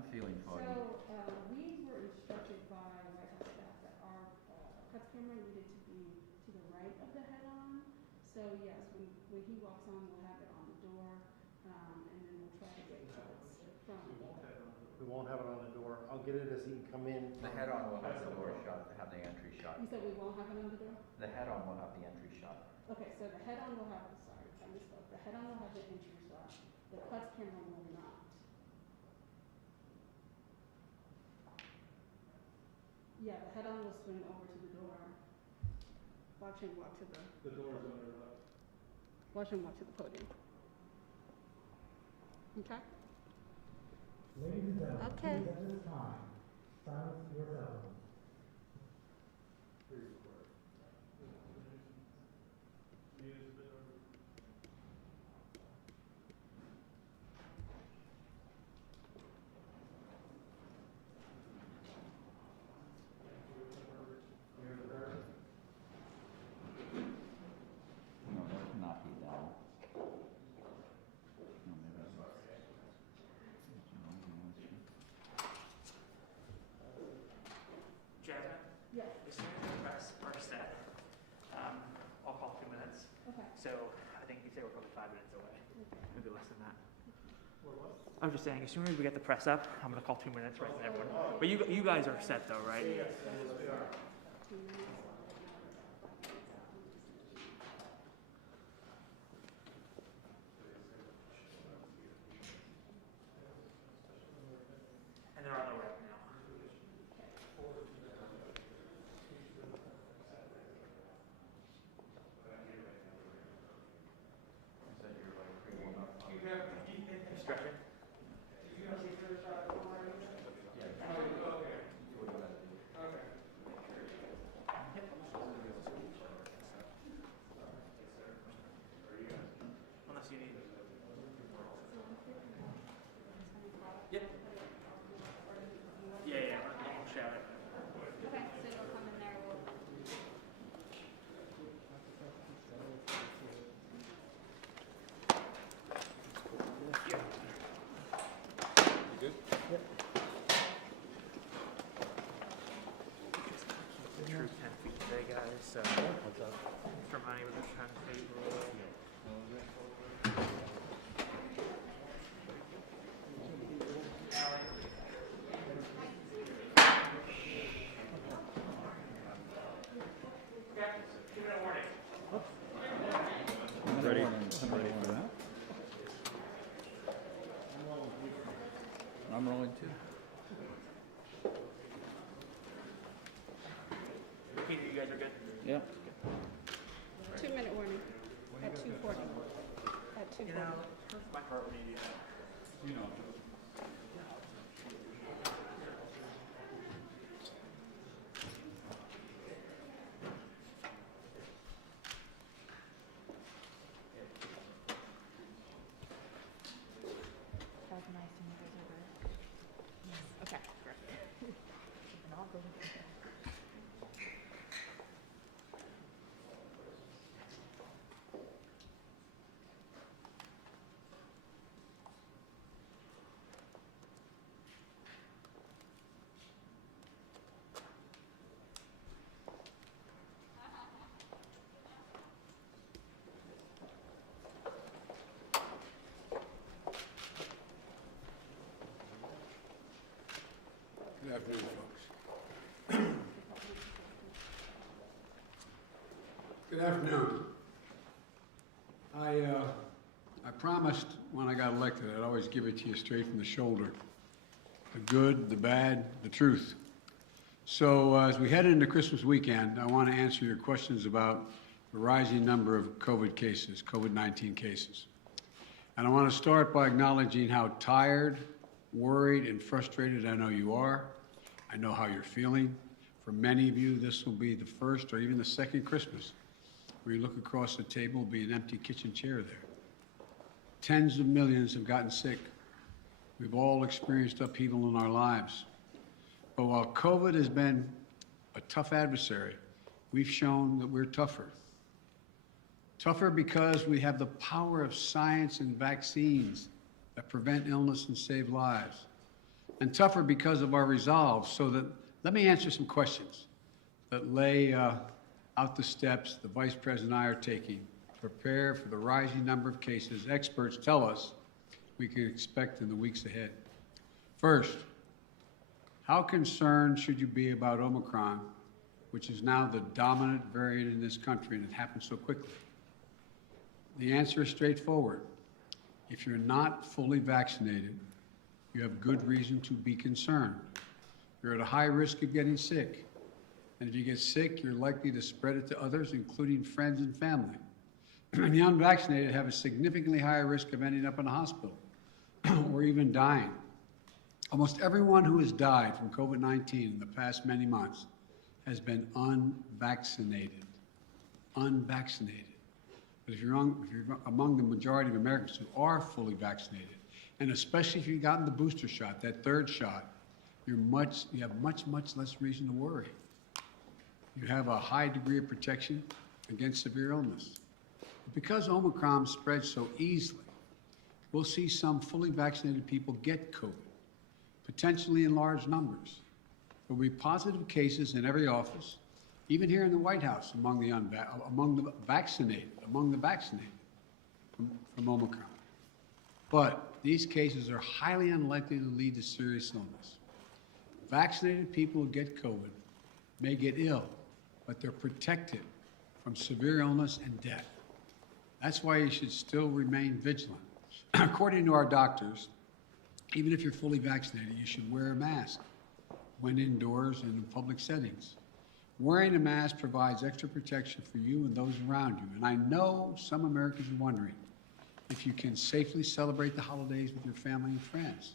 I'm feeling foggy. So, we were instructed by White House staff that our cuts camera needed to be to the right of the head-on. So yes, when he walks on, we'll have it on the door, and then we'll try to get cuts from. We won't have it on the door. I'll get it as he can come in. The head-on will have the door shut, have the entry shut. You said we won't have it on the door? The head-on will have the entry shut. Okay, so the head-on will have, sorry, I misspoke. The head-on will have the entry shut. The cuts camera will not. Yeah, the head-on will swing over to the door. Watch him walk to the. The door is under the. Watch him walk to the podium. Okay? Ladies and gentlemen, Okay. please at this time, silence your cell phones. No, that cannot be down. No, maybe that's. Jasmine, Yes. as soon as the press are set, I'll call 2 minutes. Okay. So I think you say we're probably 5 minutes away, Okay. maybe less than that. I was just saying, as soon as we get the press up, I'm gonna call 2 minutes right then, everyone. But you guys are set though, right? Yes, we are. 2 minutes. And they're on the rep now. Is that your like pre-warm up? Stretching. Unless you need. Yep. Yeah, I'll shout it. Okay, so you'll come in there, we'll. The true 10 feet today, guys. So, for money with the 10 feet rule. I'm ready. I'm ready for that. I'm rolling too. Peter, you guys are good? Yeah. 2-minute warning at 2:40. At 2:40. You know, it hurts my heart when you do that. You know. That was nice to meet you, Bert. Okay, great. And I'll go with you. Good afternoon, folks. Good afternoon. I promised when I got elected I'd always give it to you straight from the shoulder. The good, the bad, the truth. So as we head into Christmas weekend, I want to answer your questions about the rising number of COVID cases, COVID-19 cases. And I want to start by acknowledging how tired, worried, and frustrated I know you are. I know how you're feeling. For many of you, this will be the first or even the second Christmas where you look across the table, will be an empty kitchen chair there. Tens of millions have gotten sick. We've all experienced upheaval in our lives. But while COVID has been a tough adversary, we've shown that we're tougher. Tougher because we have the power of science and vaccines that prevent illness and save lives. and tougher because of our resolve. Let me answer some questions that lay out the steps the Vice President and I are taking to prepare for the rising number of cases experts tell us we can expect in the weeks ahead. First, how concerned should you be about Omicron, which is now the dominant variant in this country, and it happened so quickly? The answer is straightforward. If you're not fully vaccinated, you have good reason to be concerned. You're at a high risk of getting sick. And if you get sick, you're likely to spread it to others, including friends and family. And the unvaccinated have a significantly higher risk of ending up in a hospital or even dying. Almost everyone who has died from COVID-19 in the past many months has been unvaccinated. Unvaccinated. But if you're among the majority of Americans who are fully vaccinated, and especially if you've gotten the booster shot, that third shot, you have much less reason to worry. You have a high degree of protection against severe illness. But because Omicron spreads so easily, we'll see some fully vaccinated people get COVID, potentially in large numbers. There will be positive cases in every office, even here in the White House, among the vaccinated from Omicron. But these cases are highly unlikely to lead to serious illness. Vaccinated people who get COVID may get ill, but they're protected from severe illness and death. That's why you should still remain vigilant. According to our doctors, even if you're fully vaccinated, you should wear a mask when indoors and in public settings. Wearing a mask provides extra protection for you and those around you. And I know some Americans are wondering if you can safely celebrate the holidays with your family and friends.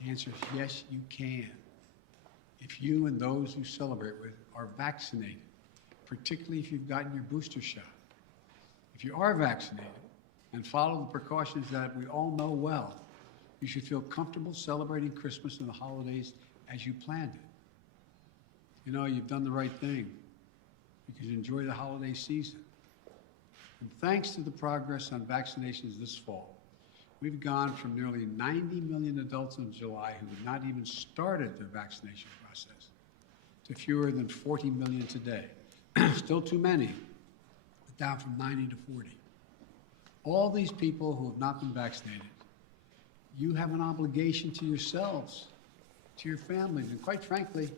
The answer is yes, you can. If you and those you celebrate with are vaccinated, particularly if you've gotten your booster shot. If you are vaccinated and follow the precautions that we all know well, you should feel comfortable celebrating Christmas and the holidays as you planned it. You know, you've done the right thing. You can enjoy the holiday season. And thanks to the progress on vaccinations this fall, we've gone from nearly 90 million adults in July who had not even started their vaccination process to fewer than 40 million today. Still too many, but down from 90 to 40. All these people who have not been vaccinated, you have an obligation to yourselves, to your families, and quite frankly,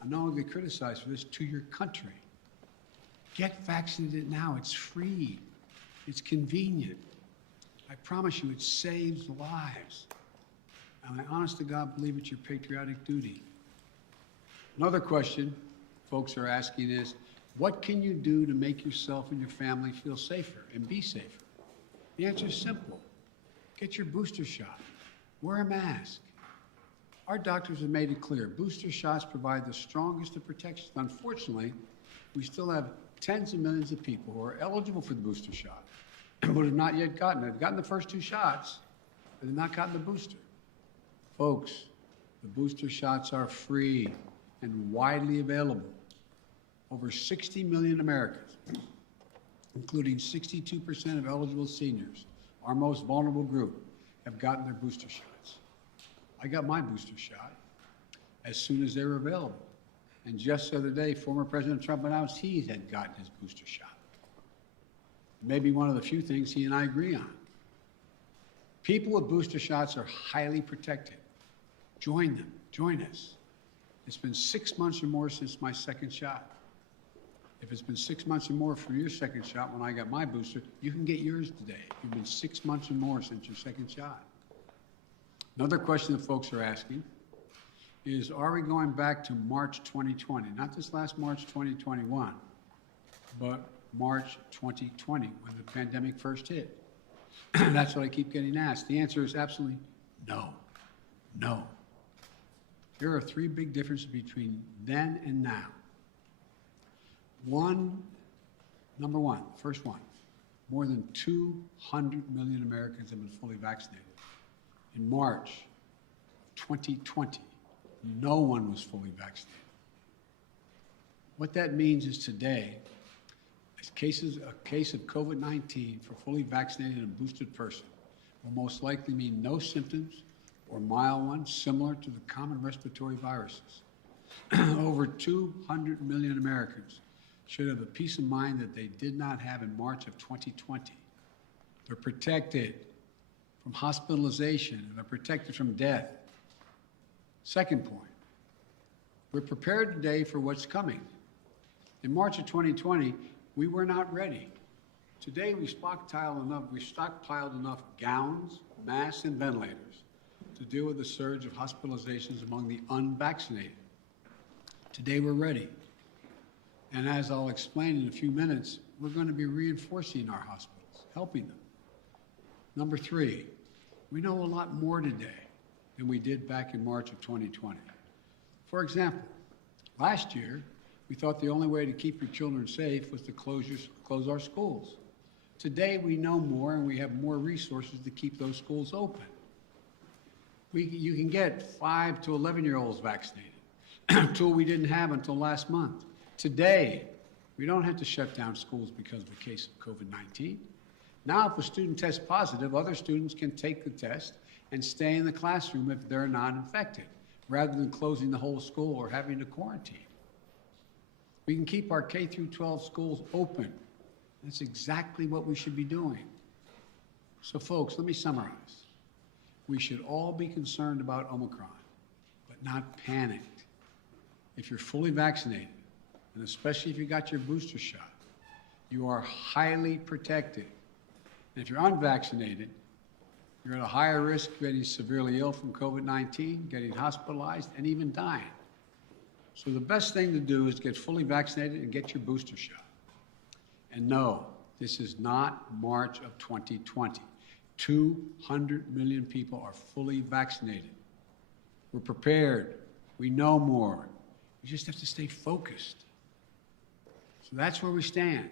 I'm not only criticized for this, to your country. Get vaccinated now. It's free. It's convenient. I promise you, it saves lives. And I honest to God believe it's your patriotic duty. Another question folks are asking is, what can you do to make yourself and your family feel safer and be safer? The answer is simple. Get your booster shot. Wear a mask. Our doctors have made it clear. Booster shots provide the strongest of protections. Unfortunately, we still have tens of millions of people who are eligible for the booster shot but have not yet gotten it. They've gotten the first two shots, but they've not gotten the booster. Folks, the booster shots are free and widely available. Over 60 million Americans, including 62% of eligible seniors, our most vulnerable group, have gotten their booster shots. I got my booster shot as soon as they were available. And just the other day, former President Trump announced he had gotten his booster shot. Maybe one of the few things he and I agree on. People with booster shots are highly protected. Join them. Join us. It's been 6 months or more since my second shot. If it's been 6 months or more for your second shot when I got my booster, you can get yours today. It's been 6 months or more since your second shot. Another question that folks are asking is, are we going back to March 2020? Not this last March 2021, but March 2020, when the pandemic first hit. That's what I keep getting asked. The answer is absolutely no. No. There are three big differences between then and now. Number one, first one, more than 200 million Americans have been fully vaccinated. In March of 2020, no one was fully vaccinated. What that means is today, a case of COVID-19 for fully vaccinated and boosted person will most likely mean no symptoms or mild ones similar to the common respiratory viruses. Over 200 million Americans should have the peace of mind that they did not have in March of 2020. They're protected from hospitalization, and they're protected from death. Second point, we're prepared today for what's coming. In March of 2020, we were not ready. Today, we stockpiled enough gowns, masks, and ventilators to deal with the surge of hospitalizations among the unvaccinated. Today, we're ready. And as I'll explain in a few minutes, we're going to be reinforcing our hospitals, helping them. Number three, we know a lot more today than we did back in March of 2020. For example, last year, we thought the only way to keep your children safe was to close our schools. Today, we know more and we have more resources to keep those schools open. You can get 5 to 11-year-olds vaccinated, a tool we didn't have until last month. Today, we don't have to shut down schools because of a case of COVID-19. Now, if a student tests positive, other students can take the test and stay in the classroom if they're not infected, rather than closing the whole school or having to quarantine. We can keep our K through 12 schools open. That's exactly what we should be doing. So folks, let me summarize. We should all be concerned about Omicron, but not panicked. If you're fully vaccinated, and especially if you got your booster shot, you are highly protected. And if you're unvaccinated, you're at a higher risk of getting severely ill from COVID-19, getting hospitalized, and even dying. So the best thing to do is get fully vaccinated and get your booster shot. And no, this is not March of 2020. 200 million people are fully vaccinated. We're prepared. We know more. We just have to stay focused. So that's where we stand.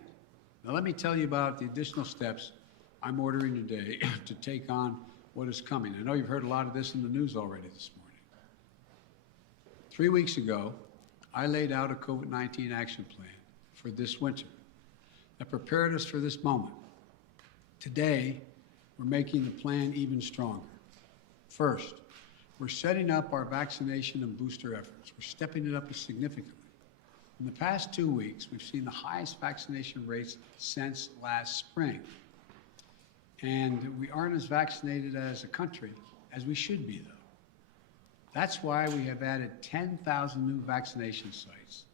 Now let me tell you about the additional steps I'm ordering today to take on what is coming. I know you've heard a lot of this in the news already this morning. 3 weeks ago, I laid out a COVID-19 action plan for this winter that prepared us for this moment. Today, we're making the plan even stronger. First, we're setting up our vaccination and booster efforts. We're stepping it up significantly. In the past 2 weeks, we've seen the highest vaccination rates since last spring. And we aren't as vaccinated as a country as we should be, though. That's why we have added 10,000 new vaccination sites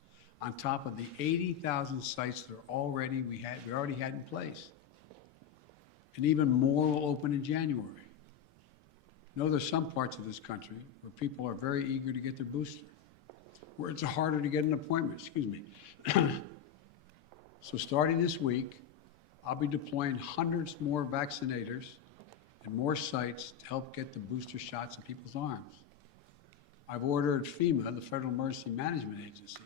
on top of the 80,000 sites that we already had in place. And even more will open in January. I know there's some parts of this country where people are very eager to get their booster, where it's harder to get an appointment, So starting this week, I'll be deploying hundreds more vaccinators and more sites to help get the booster shots in people's arms. I've ordered FEMA, the Federal Emergency Management Agency,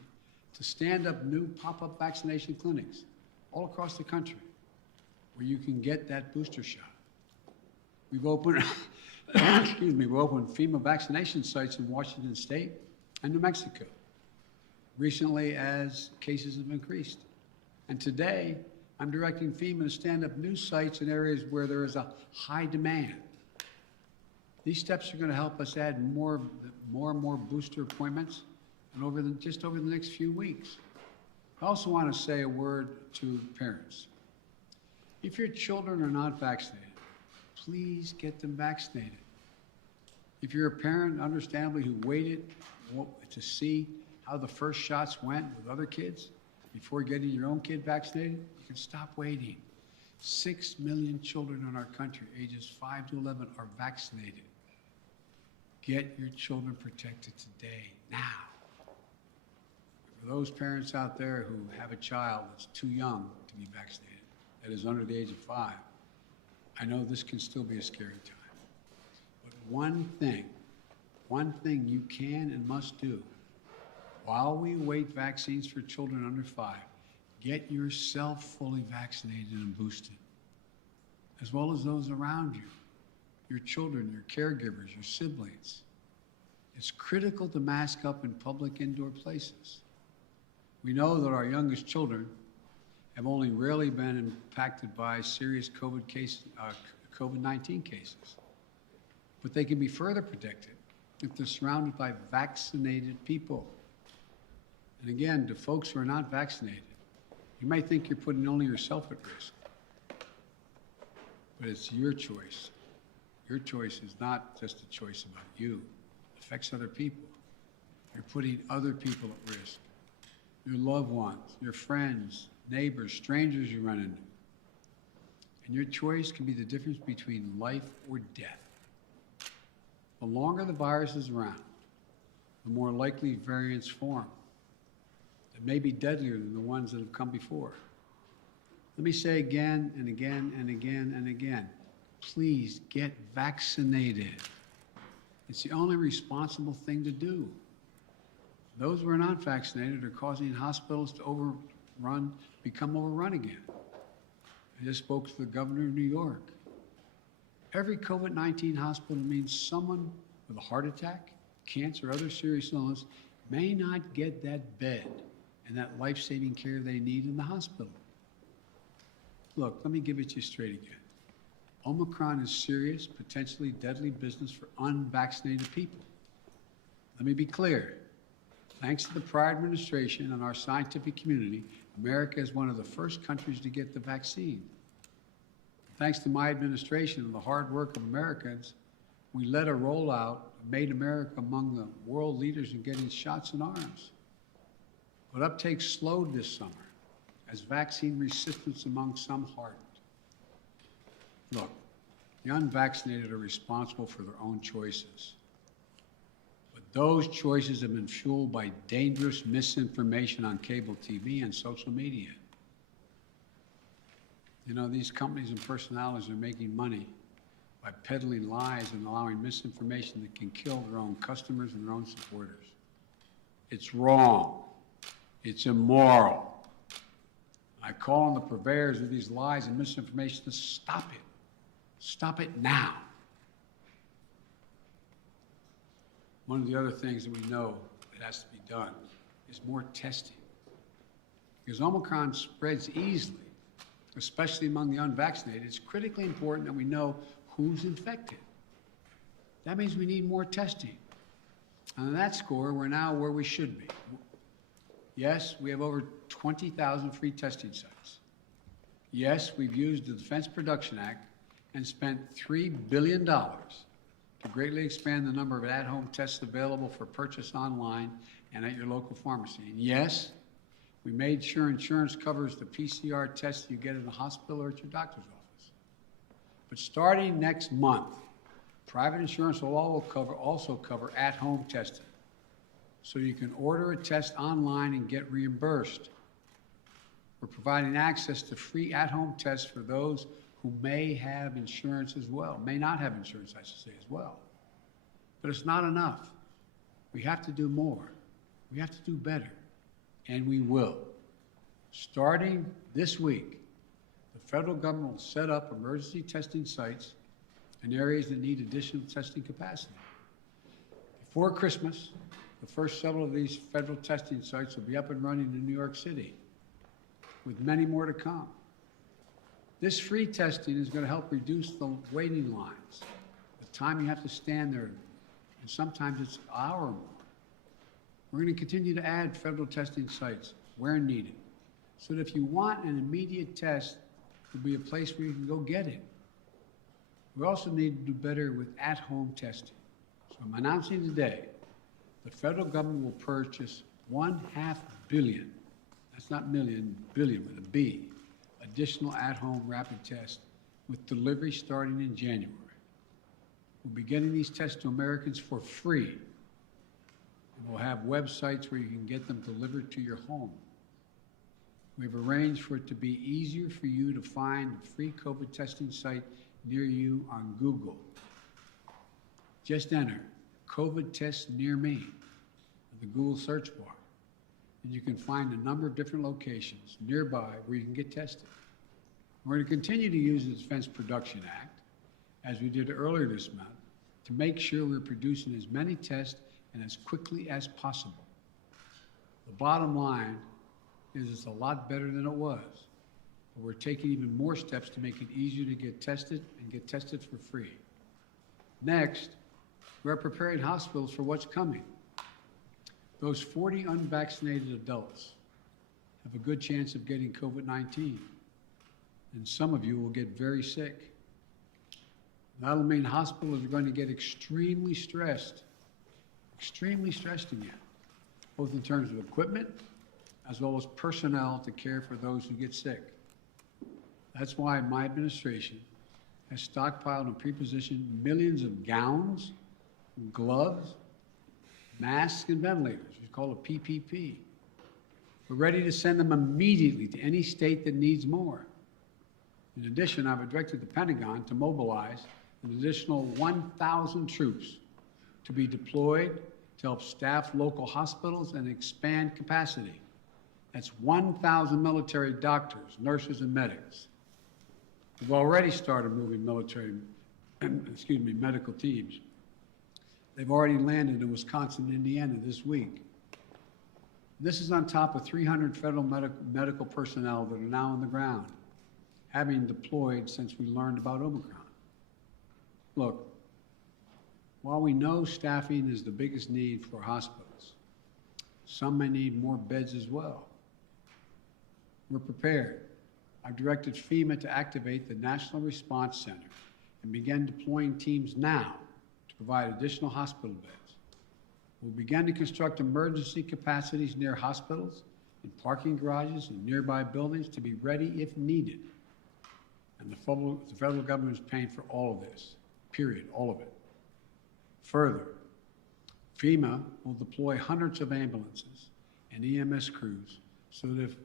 to stand up new pop-up vaccination clinics all across the country where you can get that booster shot. We've opened, we've opened FEMA vaccination sites in Washington State and New Mexico recently as cases have increased. And today, I'm directing FEMA to stand up new sites in areas where there is a high demand. These steps are going to help us add more and more booster appointments and just over the next few weeks. I also want to say a word to parents. If your children are not vaccinated, please get them vaccinated. If you're a parent, understandably, who waited to see how the first shots went with other kids before getting your own kid vaccinated, you can stop waiting. 6 million children in our country, ages 5 to 11, are vaccinated. Get your children protected today, now. For those parents out there who have a child that's too young to be vaccinated, that is under the age of 5, I know this can still be a scary time. But one thing you can and must do while we await vaccines for children under 5, get yourself fully vaccinated and boosted, as well as those around you, your children, your caregivers, your siblings. It's critical to mask up in public indoor places. We know that our youngest children have only rarely been impacted by serious COVID-19 cases. But they can be further protected if they're surrounded by vaccinated people. And again, to folks who are not vaccinated, you might think you're putting only yourself at risk, but it's your choice. Your choice is not just a choice about you. It affects other people. You're putting other people at risk. Your loved ones, your friends, neighbors, strangers you run into. And your choice can be the difference between life or death. The longer the virus is around, the more likely variants form that may be deadlier than the ones that have come before. Let me say again and again and again and again, please get vaccinated. It's the only responsible thing to do. Those who are not vaccinated are causing hospitals to become overrun again. I just spoke to the governor of New York. Every COVID-19 hospital means someone with a heart attack, cancer, or other serious illness may not get that bed and that life-saving care they need in the hospital. Look, let me give it to you straight again. Omicron is serious, potentially deadly business for unvaccinated people. Let me be clear. Thanks to the prior administration and our scientific community, America is one of the first countries to get the vaccine. Thanks to my administration and the hard work of Americans, we led a rollout and made America among the world leaders in getting shots in arms. But uptake slowed this summer as vaccine resistance among some hardened. Look, the unvaccinated are responsible for their own choices. But those choices have been fueled by dangerous misinformation on cable TV and social media. You know, these companies and personalities are making money by peddling lies and allowing misinformation that can kill their own customers and their own supporters. It's wrong. It's immoral. I call on the purveyors of these lies and misinformation to stop it. Stop it now. One of the other things that we know that has to be done is more testing. Because Omicron spreads easily, especially among the unvaccinated. It's critically important that we know who's infected. That means we need more testing. And on that score, we're now where we should be. Yes, we have over 20,000 free testing sites. Yes, we've used the Defense Production Act and spent $3 billion to greatly expand the number of at-home tests available for purchase online and at your local pharmacy. And yes, we made sure insurance covers the PCR tests you get in the hospital or at your doctor's office. But starting next month, private insurance will also cover at-home testing. So you can order a test online and get reimbursed. We're providing access to free at-home tests for those who may have insurance as well, may not have insurance, I should say, as well. But it's not enough. We have to do more. We have to do better. And we will. Starting this week, the federal government will set up emergency testing sites in areas that need additional testing capacity. Before Christmas, the first several of these federal testing sites will be up and running in New York City, with many more to come. This free testing is going to help reduce the waiting lines, the time you have to stand there, and sometimes it's an hour or more. We're going to continue to add federal testing sites where needed, so that if you want an immediate test, there'll be a place where you can go get it. We also need to do better with at-home testing. So I'm announcing today the federal government will purchase $500 million, that's not million, billion with a B, additional at-home rapid tests with delivery starting in January. We'll be getting these tests to Americans for free. And we'll have websites where you can get them delivered to your home. We've arranged for it to be easier for you to find a free COVID testing site near you on Google. Just enter COVID test near me in the Google search bar, and you can find a number of different locations nearby where you can get tested. We're going to continue to use the Defense Production Act, as we did earlier this month, to make sure we're producing as many tests and as quickly as possible. The bottom line is it's a lot better than it was, but we're taking even more steps to make it easier to get tested and get tested for free. Next, we're preparing hospitals for what's coming. Those 40 unvaccinated adults have a good chance of getting COVID-19, and some of you will get very sick. That'll mean hospitals are going to get extremely stressed again, both in terms of equipment as well as personnel to care for those who get sick. That's why my administration has stockpiled and pre-positioned millions of gowns, gloves, masks, and ventilators. We call it PPP. We're ready to send them immediately to any state that needs more. In addition, I've directed the Pentagon to mobilize an additional 1,000 troops to be deployed to help staff local hospitals and expand capacity. That's 1,000 military doctors, nurses, and medics. We've already started moving medical teams. They've already landed in Wisconsin and Indiana this week. This is on top of 300 federal medical personnel that are now on the ground, having deployed since we learned about Omicron. Look, while we know staffing is the biggest need for hospitals, some may need more beds as well. We're prepared. I've directed FEMA to activate the National Response Center and begin deploying teams now to provide additional hospital beds. We'll begin to construct emergency capacities near hospitals, in parking garages, and nearby buildings to be ready if needed. And the federal government is paying for all of this, period, all of it. Further, FEMA will deploy hundreds of ambulances and EMS crews so that if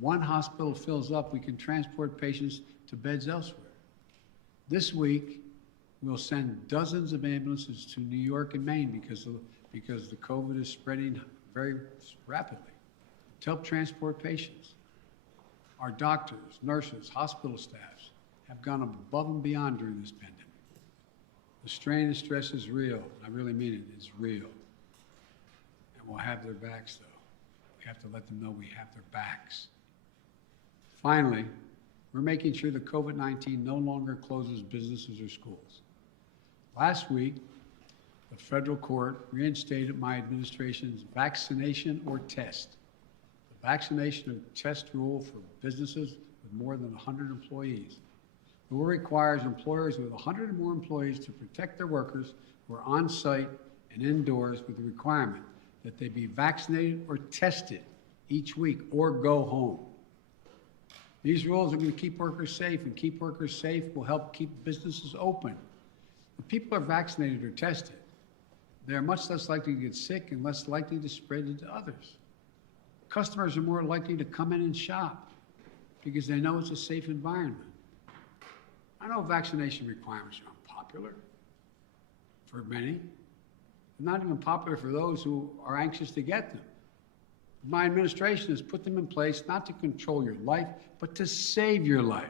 one hospital fills up, we can transport patients to beds elsewhere. This week, we'll send dozens of ambulances to New York and Maine because the COVID is spreading very rapidly to help transport patients. Our doctors, nurses, hospital staffs have gone above and beyond during this pandemic. The strain and stress is real. I really mean it. It's real. And we'll have their backs, though. We have to let them know we have their backs. Finally, we're making sure that COVID-19 no longer closes businesses or schools. Last week, the federal court reinstated my administration's vaccination or test. The vaccination or test rule for businesses with more than 100 employees. The rule requires employers with 100 or more employees to protect their workers who are on site and indoors with the requirement that they be vaccinated or tested each week or go home. These rules are going to keep workers safe, and keep workers safe will help keep businesses open. When people are vaccinated or tested, they are much less likely to get sick and less likely to spread it to others. Customers are more likely to come in and shop because they know it's a safe environment. I know vaccination requirements are unpopular for many. They're not even popular for those who are anxious to get them. My administration has put them in place not to control your life, but to save your life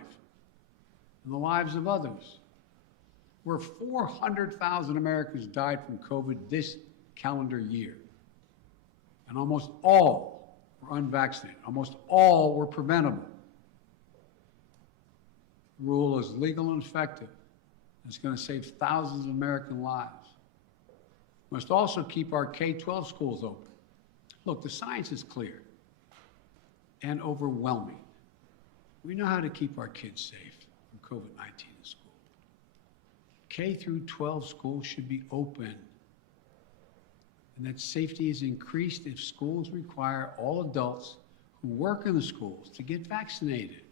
and the lives of others. Where 400,000 Americans died from COVID this calendar year, and almost all were unvaccinated. Almost all were preventable. The rule is legal and effective. It's going to save thousands of American lives. We must also keep our K-12 schools open. Look, the science is clear and overwhelming. We know how to keep our kids safe from COVID-19 in school. K through 12 schools should be open, and that safety is increased if schools require all adults who work in the schools to get vaccinated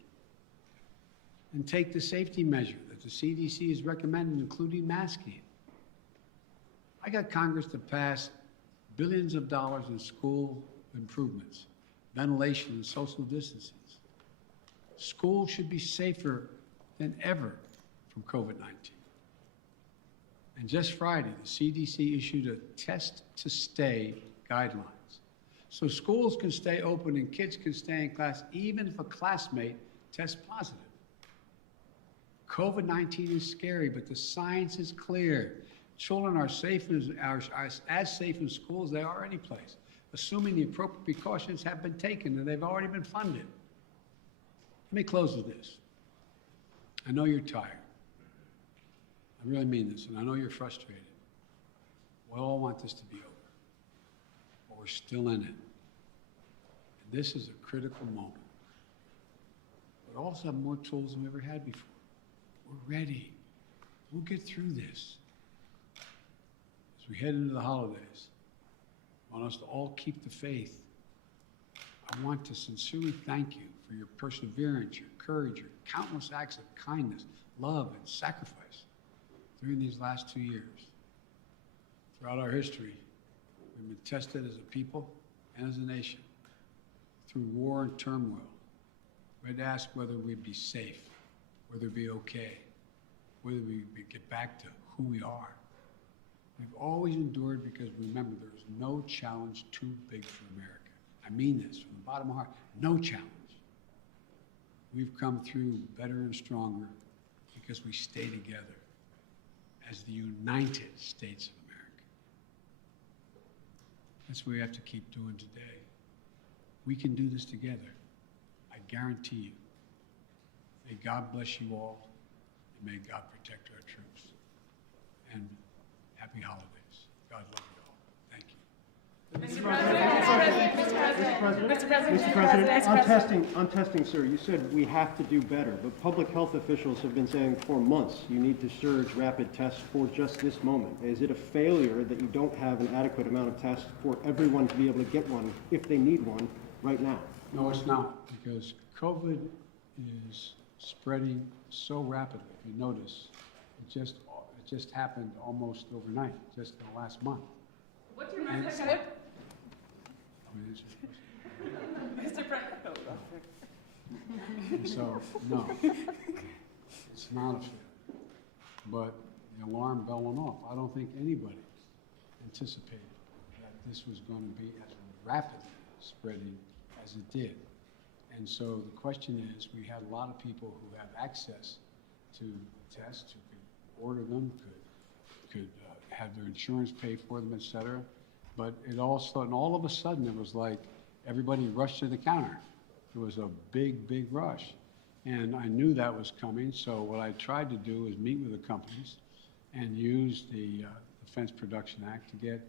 and take the safety measure that the CDC has recommended, including masking. I got Congress to pass billions of dollars in school improvements, ventilation, and social distancing. Schools should be safer than ever from COVID-19. And just Friday, the CDC issued a test-to-stay guidelines. So schools can stay open and kids can stay in class even if a classmate tests positive. COVID-19 is scary, but the science is clear. Children are safe as safe in schools as they are any place, assuming the appropriate precautions have been taken and they've already been funded. Let me close with this. I know you're tired. I really mean this, and I know you're frustrated. We all want this to be over, but we're still in it. And this is a critical moment. We also have more tools than we ever had before. We're ready. We'll get through this. As we head into the holidays, I want us to all keep the faith. I want to sincerely thank you for your perseverance, your courage, your countless acts of kindness, love, and sacrifice during these last 2 years. Throughout our history, we've been tested as a people and as a nation through war and turmoil. We had to ask whether we'd be safe, whether we'd be okay, whether we'd get back to who we are. We've always endured because remember, there is no challenge too big for America. I mean this from the bottom of my heart, no challenge. We've come through better and stronger because we stay together as the United States of America. That's what we have to keep doing today. We can do this together. I guarantee you. May God bless you all, and may God protect our troops. And happy holidays. God love you all. Thank you. Mr. President, on testing, sir, you said we have to do better, but public health officials have been saying for months you need to surge rapid tests for just this moment. Is it a failure that you don't have an adequate amount of tests for everyone to be able to get one if they need one right now? No, it's not, because COVID is spreading so rapidly. If you notice, it just happened almost overnight, just in the last month. What's your message? Mr. President. So, no, it's not a failure. But the alarm bell went off. I don't think anybody anticipated that this was going to be as rapidly spreading as it did. And so the question is, we had a lot of people who have access to tests, who could order them, could have their insurance pay for them, et cetera. But it also, and all of a sudden, it was like everybody rushed to the counter. It was a big, big rush. And I knew that was coming, so what I tried to do was meet with the companies and use the Defense Production Act to get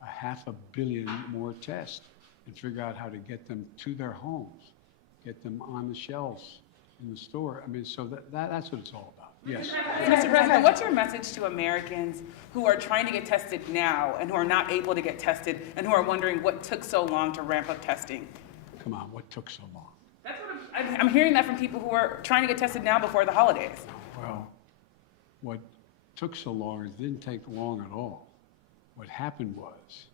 500 million more tests and figure out how to get them to their homes, get them on the shelves in the store. I mean, so that's what it's all about. Yes. Mr. President, what's your message to Americans who are trying to get tested now and who are not able to get tested and who are wondering what took so long to ramp up testing? Come on, what took so long? That's what I'm hearing that from people who are trying to get tested now before the holidays. Well, what took so long, it didn't take long at all. What happened was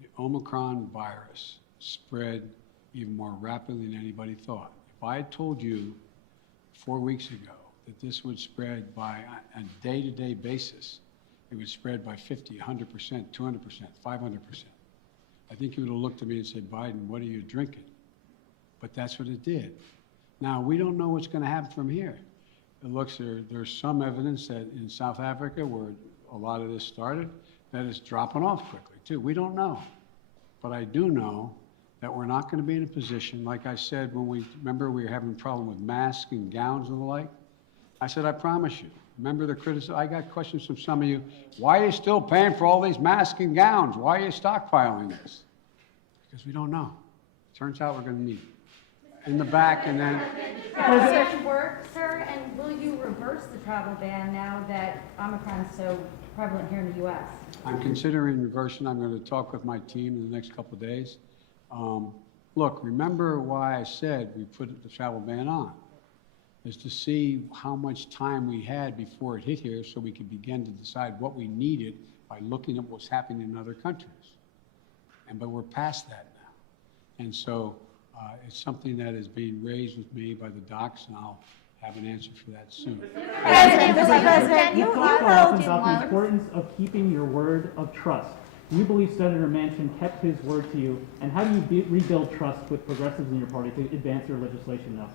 the Omicron virus spread even more rapidly than anybody thought. If I had told you 4 weeks ago that this would spread by a day-to-day basis, it would spread by 50, 100%, 200%, 500%. I think you would have looked at me and said, Biden, what are you drinking? But that's what it did. Now, we don't know what's going to happen from here. It looks there's some evidence that in South Africa, where a lot of this started, that it's dropping off quickly, too. We don't know. But I do know that we're not going to be in a position, like I said, when we were having a problem with masks and gowns and the like. I said, I promise you. Remember the criticism? I got questions from some of you. Why are you still paying for all these masks and gowns? Why are you stockpiling this? Because we don't know. Turns out we're going to need it. In the back, and then... Does it work, sir? And will you reverse the travel ban now that Omicron is so prevalent here in the U.S.? I'm considering reversing. I'm going to talk with my team in the next couple of days. Look, remember why I said we put the travel ban on, is to see how much time we had before it hit here so we could begin to decide what we needed by looking at what's happening in other countries. But we're past that now. And so it's something that is being raised with me by the docs, and I'll have an answer for that soon. Mr. President, You talk often about the importance of keeping your word of trust. Do you believe Senator Manchin kept his word to you? And how do you rebuild trust with progressives in your party to advance your legislation now?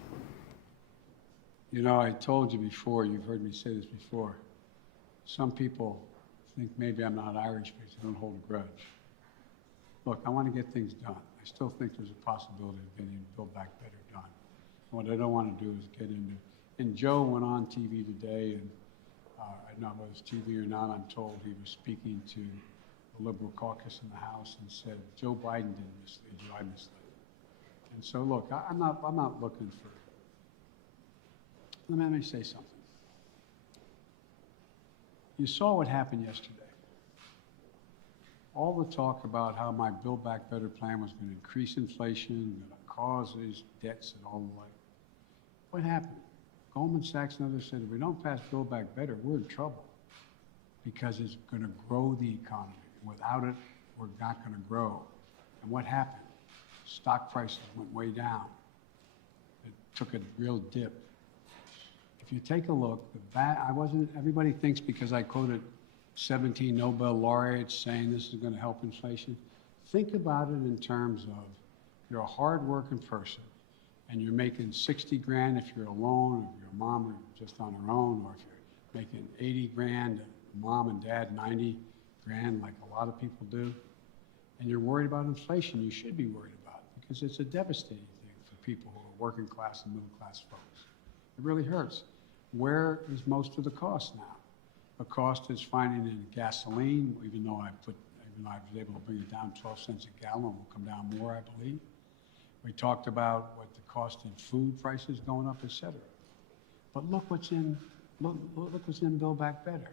You know, I told you before, you've heard me say this before, some people think maybe I'm not Irish because I don't hold a grudge. Look, I want to get things done. I still think there's a possibility of getting Build Back Better done. What I don't want to do is get into, and Joe went on TV today and I don't know whether it's TV or not, I'm told he was speaking to the Liberal caucus in the House and said, Joe Biden didn't mislead you, I misled you. And so, look, I'm not looking for, let me say something. You saw what happened yesterday. All the talk about how my Build Back Better plan was going to increase inflation, going to cause these debts and all the like. What happened? Goldman Sachs and others said, if we don't pass Build Back Better, we're in trouble because it's going to grow the economy. Without it, we're not going to grow. And what happened? Stock prices went way down. It took a real dip. If you take a look, everybody thinks because I quoted 17 Nobel laureates saying this is going to help inflation. Think about it in terms of you're a hard-working person and you're making 60 grand if you're alone, if your mom are just on her own, or if you're making 80 grand, mom and dad 90 grand like a lot of people do, and you're worried about inflation, you should be worried about it because it's a devastating thing for people who are working class and middle class folks. It really hurts. Where is most of the cost now? The cost is finding in gasoline, even though I was able to bring it down 12 cents a gallon, will come down more, I believe. We talked about what the cost in food prices going up, et cetera. But look what's in Build Back Better.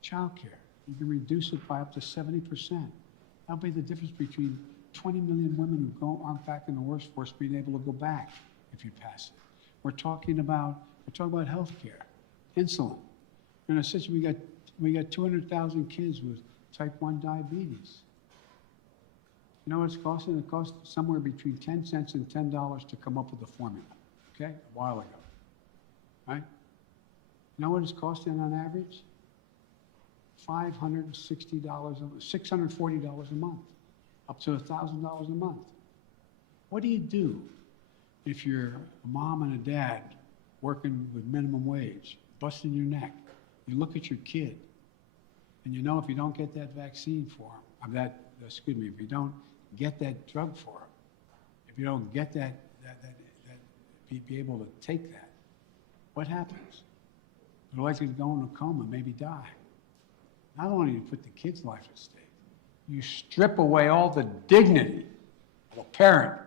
Child care. You can reduce it by up to 70%. That'll be the difference between 20 million women who aren't back in the workforce being able to go back if you pass it. We're talking about health care, insulin. In a situation, we got 200,000 kids with type 1 diabetes. You know what it's costing? It cost somewhere between 10 cents and $10 to come up with the formula, okay, a while ago, right? You know what it's costing on average? $560, $640 a month, up to $1,000 a month. What do you do if you're a mom and a dad working with minimum wage, busting your neck? You look at your kid, and you know if you don't get that vaccine for him, if you don't get that drug for him, if you don't get be able to take that, what happens? They're likely to go in a coma, maybe die. Not only do you put the kid's life at stake, you strip away all the dignity of a parent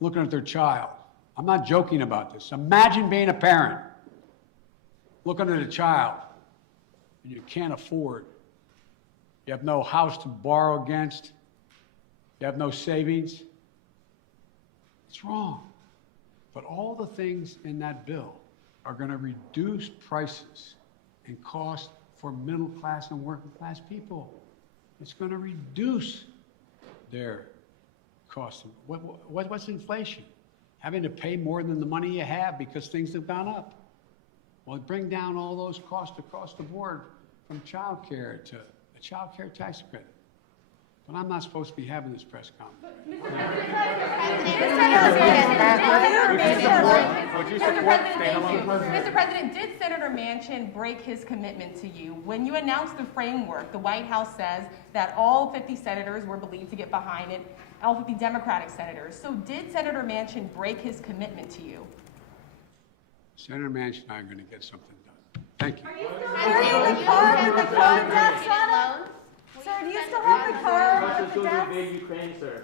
looking at their child. I'm not joking about this. Imagine being a parent, looking at a child, and you can't afford. You have no house to borrow against. You have no savings. It's wrong. But all the things in that bill are going to reduce prices and cost for middle class and working class people. It's going to reduce their cost. What's inflation? Having to pay more than the money you have because things have gone up. Well, bring down all those costs across the board from child care to a child care tax credit. But I'm not supposed to be having this press conference. Mr. President, did Senator Manchin break his commitment to you? When you announced the framework, the White House says that all 50 senators were believed to get behind it, all 50 Democratic senators. So did Senator Manchin break his commitment to you? Senator Manchin and I are going to get something done. Thank you. Sir, do you still have the card with the debt? Ukraine, sir.